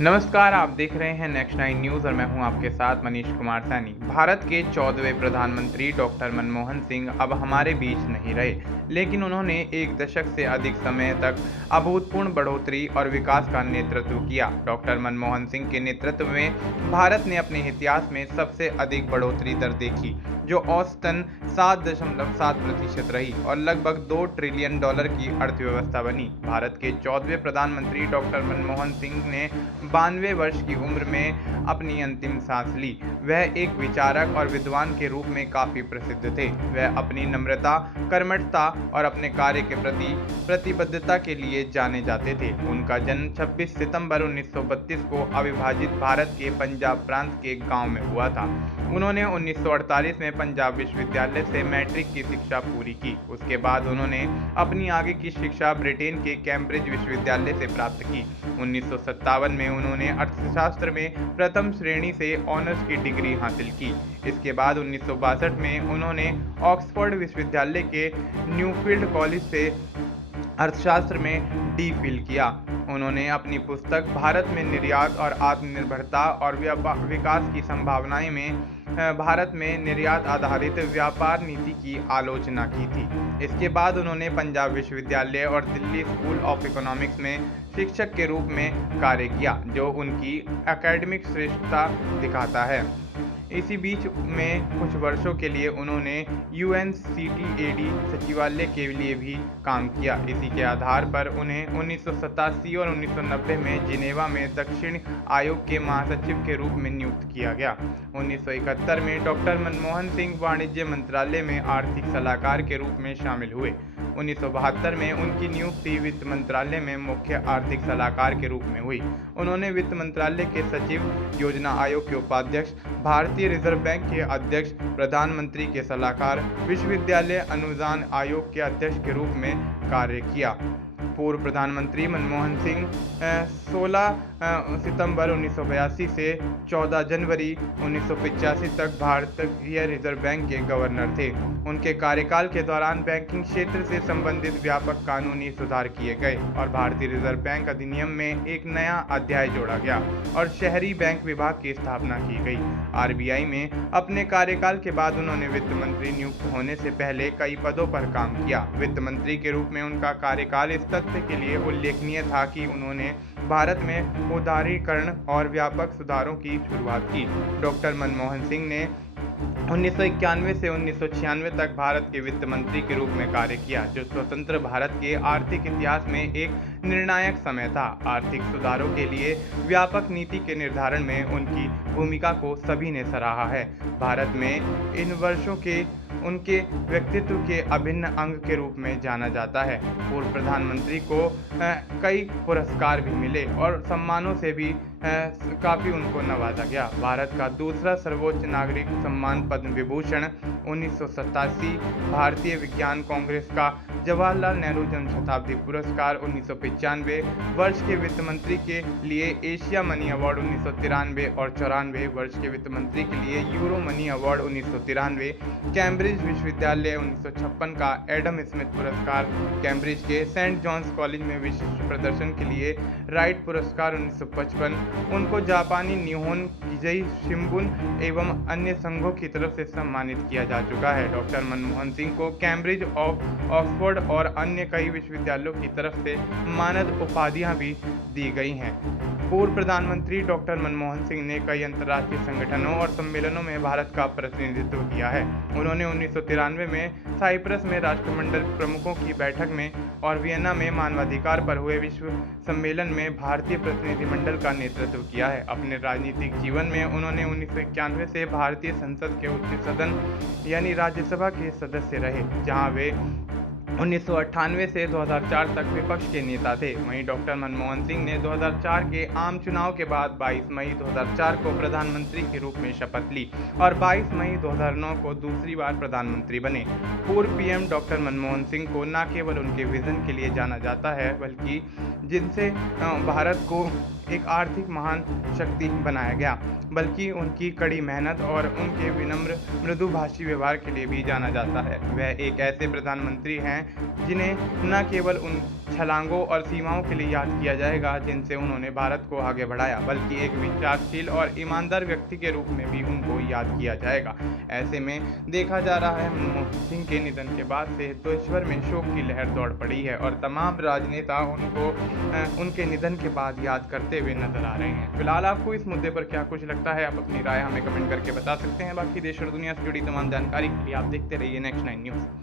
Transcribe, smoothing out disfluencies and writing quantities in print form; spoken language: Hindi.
नमस्कार, आप देख रहे हैं नेक्स्ट 9 न्यूज़ और मैं हूं आपके साथ मनीष कुमार सैनी। भारत के 14वें प्रधानमंत्री डॉक्टर मनमोहन सिंह अब हमारे बीच नहीं रहे, लेकिन उन्होंने एक दशक से अधिक समय तक अभूतपूर्व बढ़ोतरी और विकास का नेतृत्व किया। डॉक्टर मनमोहन सिंह के नेतृत्व में भारत ने अपने इतिहास में सबसे अधिक बढ़ोतरी दर देखी, जो औसतन 7.7% रही और लगभग $2 ट्रिलियन की अर्थव्यवस्था बनी। भारत के 14वें प्रधानमंत्री डॉक्टर मनमोहन सिंह ने 92 वर्ष की उम्र में अपनी अंतिम सांस ली। वह एक विचारक और विद्वान के रूप में काफी प्रसिद्ध थे। वह अपनी नम्रता, कर्मठता और अपने कार्य के प्रति प्रतिबद्धता के लिए जाने जाते थे। उनका जन्म 26 सितंबर 1932 को अविभाजित भारत के पंजाब प्रांत के एक गांव में हुआ था। उन्होंने 1948 में पंजाब विश्वविद्यालय से मैट्रिक की शिक्षा पूरी की। उसके बाद उन्होंने अपनी आगे की शिक्षा ब्रिटेन के कैम्ब्रिज विश्वविद्यालय से प्राप्त की। 1957 में उन्होंने अर्थशास्त्र में प्रथम श्रेणी से ऑनर्स की डिग्री हासिल की। इसके बाद 1962 में उन्होंने ऑक्सफोर्ड विश्वविद्यालय के न्यूफील्ड कॉलेज से अर्थशास्त्र में डी.फिल किया। उन्होंने अपनी पुस्तक भारत में निर्यात और आत्मनिर्भरता और विकास की संभावनाएं में भारत में निर्यात आधारित व्यापार नीति की आलोचना की थी। इसके बाद उन्होंने पंजाब विश्वविद्यालय और दिल्ली स्कूल ऑफ इकोनॉमिक्स में शिक्षक के रूप में कार्य किया, जो उनकी एकेडमिक श्रेष्ठता दिखाता है। इसी बीच में कुछ वर्षों के लिए उन्होंने UNCTAD सचिवालय के लिए भी काम किया। इसी के आधार पर उन्हें 1987 और 1990 में जिनेवा में दक्षिण आयोग के महासचिव के रूप में नियुक्त किया गया। 1971 में डॉक्टर मनमोहन सिंह वाणिज्य मंत्रालय में आर्थिक सलाहकार के रूप में शामिल हुए। 1972 में उनकी नियुक्ति वित्त मंत्रालय में मुख्य आर्थिक सलाहकार के रूप में हुई। उन्होंने वित्त मंत्रालय के सचिव, योजना आयोग के उपाध्यक्ष, भारतीय रिजर्व बैंक के अध्यक्ष, प्रधानमंत्री के सलाहकार, विश्वविद्यालय अनुदान आयोग के अध्यक्ष के रूप में कार्य किया। पूर्व प्रधानमंत्री मनमोहन सिंह 16 सितंबर 1982 से 14 जनवरी 1985 तक भारतीय रिजर्व बैंक के गवर्नर थे। उनके कार्यकाल के दौरान बैंकिंग क्षेत्र से संबंधित व्यापक कानूनी सुधार किए गए और भारतीय रिजर्व बैंक अधिनियम में एक नया अध्याय जोड़ा गया और शहरी बैंक विभाग की स्थापना की गई। RBI में अपने कार्यकाल के बाद उन्होंने वित्त मंत्री नियुक्त होने से पहले कई पदों पर काम किया। वित्त मंत्री के रूप में उनका कार्यकाल इस तथ्य के लिए उल्लेखनीय था कि उन्होंने भारत में उदारीकरण और व्यापक सुधारों की शुरुआत की। डॉक्टर मनमोहन सिंह ने 1991 से 1996 तक भारत के वित्त मंत्री के रूप में कार्य किया, जो स्वतंत्र भारत के आर्थिक इतिहास में एक निर्णायक समय था। आर्थिक सुधारों के लिए व्यापक नीति के निर्धारण में उनकी भूमिका को सभी ने सराहा है। भारत में इन वर्षों के उनके व्यक्तित्व के अभिन्न अंग के रूप में जाना जाता है। पूर्व प्रधानमंत्री को कई पुरस्कार भी मिले और सम्मानों से भी काफ़ी उनको नवाजा गया। भारत का दूसरा सर्वोच्च नागरिक सम्मान पद्म विभूषण 1987, भारतीय विज्ञान कांग्रेस का जवाहरलाल नेहरू जन्म शताब्दी पुरस्कार 1995, वर्ष के वित्त मंत्री के लिए एशिया मनी अवार्ड 1993 और 94 वर्ष के वित्त मंत्री के लिए यूरो मनी अवार्ड 1993, कैम्ब्रिज विश्वविद्यालय 1956 का एडम स्मिथ पुरस्कार, कैम्ब्रिज के सेंट जॉन्स कॉलेज में विशिष्ट प्रदर्शन के लिए राइट पुरस्कार 1955, उनको जापानी निहोन गिजई शिंबुन एवं अन्य संघों की तरफ से सम्मानित किया जा चुका है। डॉक्टर मनमोहन सिंह को कैम्ब्रिज, ऑक्सफोर्ड और अन्य कई विश्वविद्यालयों की तरफ से मानद उपाधियां भी दी गई हैं। पूर्व प्रधानमंत्री डॉक्टर मनमोहन सिंह ने कई अंतर्राष्ट्रीय संगठनों और सम्मेलनों में भारत का प्रतिनिधित्व किया है। उन्होंने 1993 में साइप्रस में राष्ट्रमंडल प्रमुखों की बैठक में और वियना में मानवाधिकार पर हुए विश्व सम्मेलन में भारतीय प्रतिनिधिमंडल का नेतृत्व किया है। अपने राजनीतिक जीवन में उन्होंने 1991 से भारतीय संसद के उच्च सदन यानी राज्यसभा के सदस्य रहे, जहां वे 1998 से 2004 तक विपक्ष के नेता थे। वहीं डॉक्टर मनमोहन सिंह ने 2004 के आम चुनाव के बाद 22 मई 2004 को प्रधानमंत्री के रूप में शपथ ली और 22 मई 2009 को दूसरी बार प्रधानमंत्री बने। पूर्व PM डॉक्टर मनमोहन सिंह को न केवल उनके विजन के लिए जाना जाता है, बल्कि जिनसे भारत को एक आर्थिक महान शक्ति बनाया गया, बल्कि उनकी कड़ी मेहनत और उनके विनम्र मृदुभाषी व्यवहार के लिए भी जाना जाता है। वह एक ऐसे प्रधानमंत्री हैं जिन्हें न केवल उन छलांगों और सीमाओं के लिए याद किया जाएगा जिनसे उन्होंने भारत को आगे बढ़ाया, बल्कि एक विचारशील और ईमानदार व्यक्ति के रूप में भी उनको याद किया जाएगा। ऐसे में देखा जा रहा है मनमोहन सिंह के निधन के बाद से देशभर में शोक की लहर दौड़ पड़ी है और तमाम राजनेता उनको उनके निधन के बाद याद करते हुए नजर आ रहे हैं। फिलहाल आपको इस मुद्दे पर क्या कुछ लगता है, आप अपनी राय हमें कमेंट करके बता सकते हैं। बाकी देश और दुनिया से जुड़ी तमाम जानकारी के लिए आप देखते रहिए नेक्स्ट 9 न्यूज़।